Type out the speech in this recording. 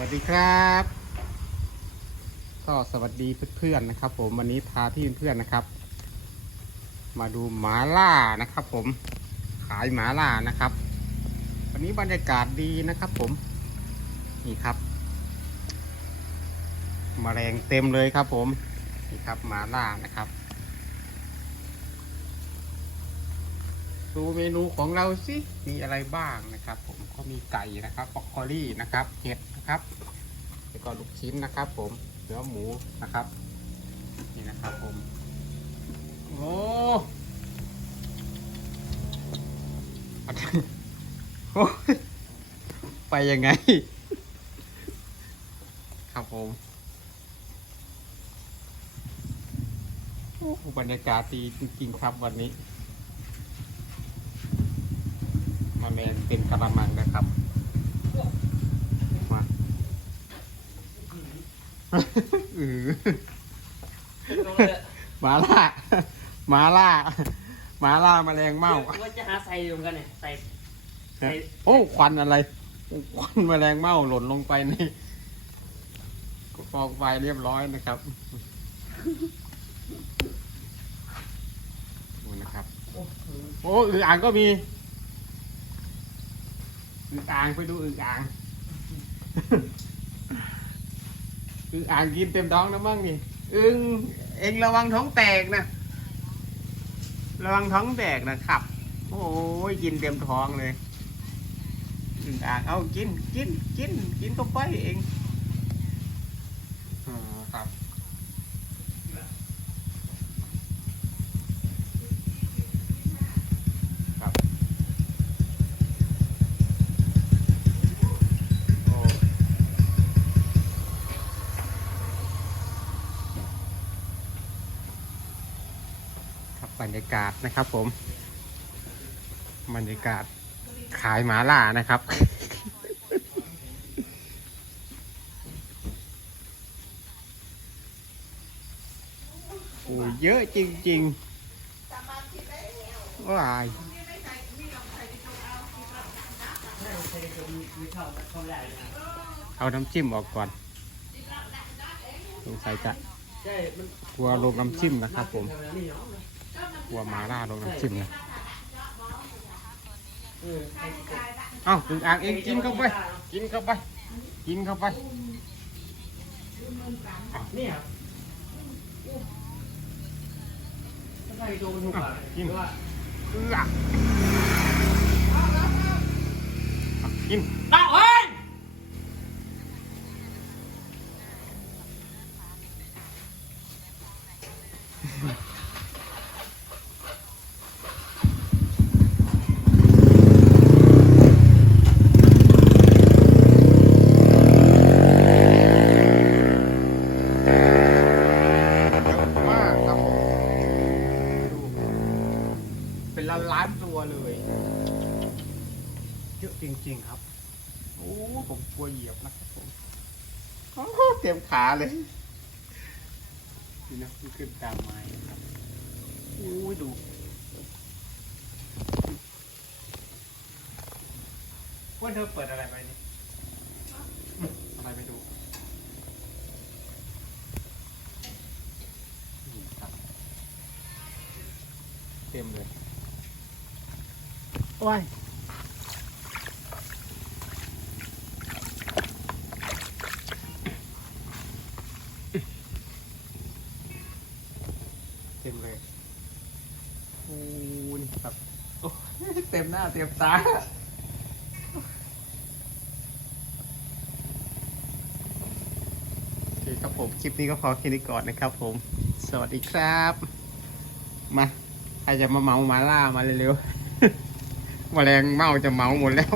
วัสดีครับ ก็สวัสดีเพื่อนๆนะครับ ผมวันนี้พาพี่เพื่อนๆนะครับ มาดูหมาล่านะครับ ผมขายหมาล่านะครับ วันนี้บรรยากาศดีนะครับ ผมนี่ครับมแมลงเต็มเลยครับ ผมนี่ครับหมาล่านะครับ ดูเมนูของเราสิมีอะไรบ้างนะครับ ผมก็มีไก่นะครับบรอกโคลี่นะครับเห็ดนะครับแล้วก็ลูกชิ้นนะครับ ผมเนื้อหมูนะครับ นี่นะครับผมโอ้โอ้ไปยังไง ครับผมโอ้บรรยากาศดีจริงๆครับวันนี้ มาแมน เป็นกระมังนะครับมาเออหมาล่าหมาล่าหมาล่าแมลงเม่าว่าจะหาใส่รวมกันเนี่ยใส่ใส่โอ้ควันอะไรควันแมลงเม่าหล่นลงไปในกองไฟเรียบร้อยนะครับดูนะครับ โอ้โหโอ้อึ่งอ่างก็มี อึอ่างไปดูอึอ่างอึอ่างกินเต็มท้องแล้วมั้งนี่อึงเองระวังท้องแตกนะระวังท้องแตกนะครับ โอ้ยกินเต็มท้องเลยอึอ่างเอากินกินกินกินก็ไปเองอ๋อครับ ครับบรรยากาศนะครับผม บรรยากาศขายหมาล่านะครับ โอ้เยอะจริงๆว้ายมีข้าวเอาน้ำจิ้มออกก่อนสงสัยจะกลัวลงน้ำจิ้มนะครับผม นี่เนาะกลัวหมาล่าลงน้ำจิ้มนะเออใส่กระเอ้าอึ่งอ่างเองกินเข้าไป กินเข้าไป กินเข้าไปนี่ครับถ้าใส่ตัวมันถูกอะกินหรือว่าเอื้อเอากินตาเอ้ย เยอะมากครับผมดู เป็นล้านล้านๆตัวเลย เยอะจริงๆครับ โอ้ผมกลัวเหยียบนะครับผมโอ้เต็มขาเลยนี่นะมันขึ้นตามไม้นะครับโอ้ยดู ว่าเธอเปิดอะไรไปนี่อืมอะไรไปดูนี่ครับเต็มเลย ว้ยเต็มเลยโอ้นี่ครับโอ้เต็มหน้า เต็มตาครับผมคลิปนี้ก็พอแค่นี้ก่อนนะครับผม สวัสดีครับ มาใครจะมาเมามาล่ามาเร็วๆ แมลงเมาจะเมาหมดแล้ว